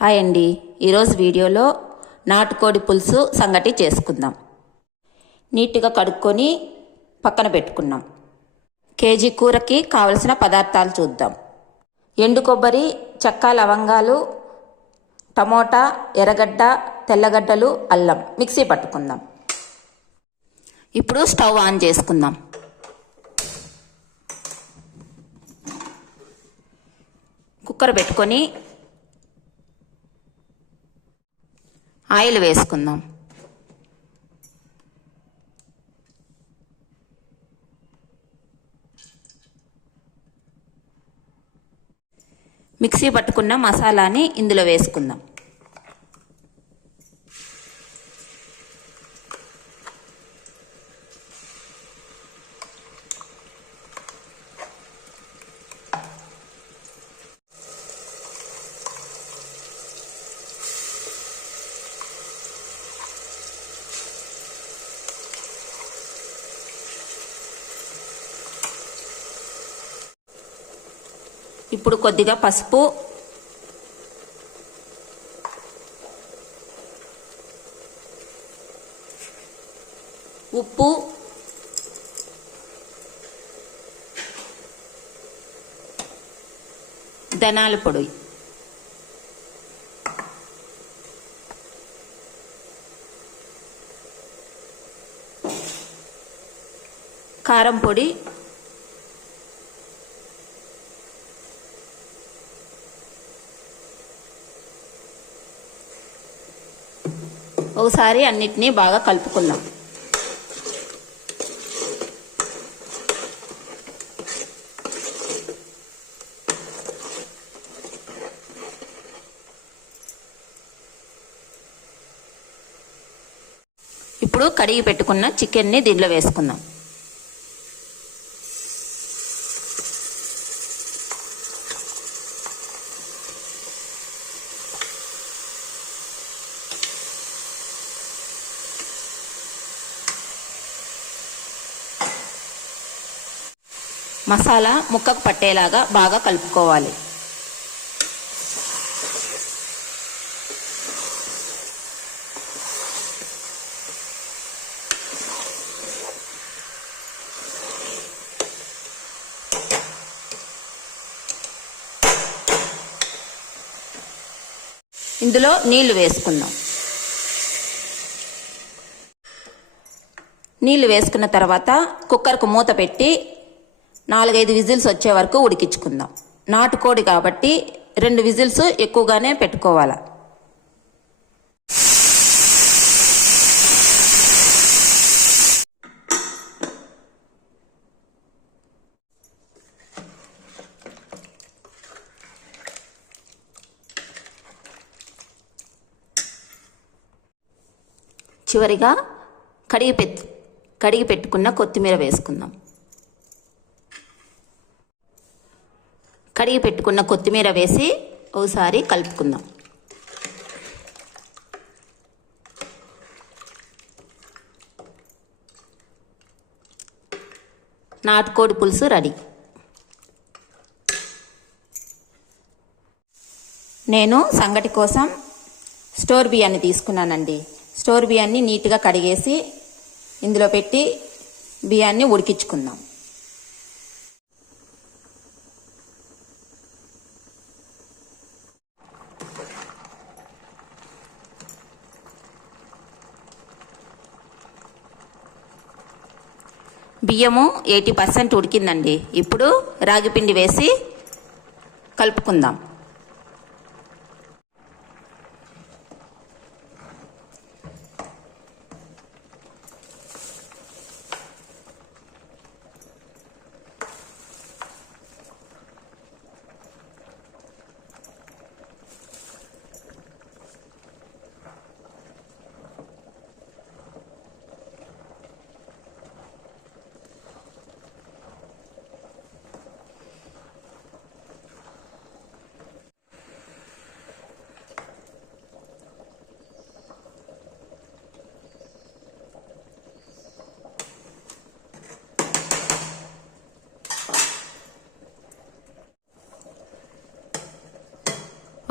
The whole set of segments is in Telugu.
హాయ్ అండి. ఈరోజు వీడియోలో నాటుకోడి పులుసు సంగటి చేసుకుందాం. నీట్గా కడుక్కొని పక్కన పెట్టుకున్నాం. కేజీ కూరకి కావలసిన పదార్థాలు చూద్దాం. ఎండు కొబ్బరి, చెక్క, లవంగాలు, టమోటా, ఎర్రగడ్డ, తెల్లగడ్డలు, అల్లం మిక్సీ పట్టుకుందాం. ఇప్పుడు స్టవ్ ఆన్ చేసుకుందాం. కుక్కర్ పెట్టుకొని ఆయిల్ వేసుకుందాం. మిక్సీ పట్టుకున్న మసాలాని ఇందులో వేసుకుందాం. ఇప్పుడు కొద్దిగా పసుపు, ఉప్పు, ధనాల పొడి, కారం పొడి, ఒకసారి అన్నిటినీ బాగా కలుపుకుందాం. ఇప్పుడు కడిగి పెట్టుకున్న చికెన్ని దీనిలో వేసుకుందాం. మసాలా ముక్కకు పట్టేలాగా బాగా కలుపుకోవాలి. ఇందులో నీళ్లు వేసుకుందాం. నీళ్లు వేసుకున్న తర్వాత కుక్కర్కు మూత పెట్టి 4-5 విజిల్స్ వచ్చే వరకు ఉడికించుకుందాం. నాటుకోడి కాబట్టి 2 విజిల్స్ ఎక్కువగానే పెట్టుకోవాలి. చివరిగా కడిగి పెట్టుకున్న కొత్తిమీర వేసుకుందాం. కడిగి పెట్టుకున్న కొత్తిమీర వేసి ఒకసారి కలుపుకుందాం. నాటుకోడి పులుసు రెడీ. నేను సంగటి కోసం స్టోర్ బియ్యాన్ని తీసుకున్నానండి. స్టోర్ బియ్యాన్ని నీట్గా కడిగేసి ఇందులో పెట్టి బియ్యాన్ని ఉడికించుకుందాం. బియ్యము 80% ఉడికిందండి. ఇప్పుడు రాగిపిండి వేసి కలుపుకుందాం.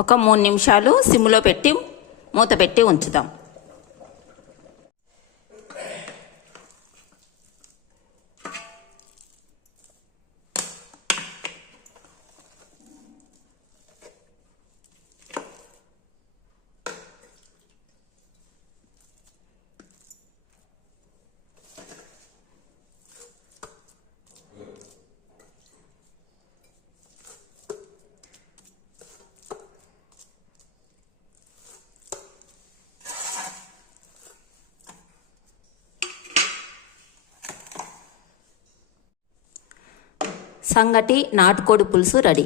ఒక 3 నిమిషాలు సిమ్లో పెట్టి మూత పెట్టి ఉంచుదాం. సంగటి నాటుకోడి పులుసు రెడీ.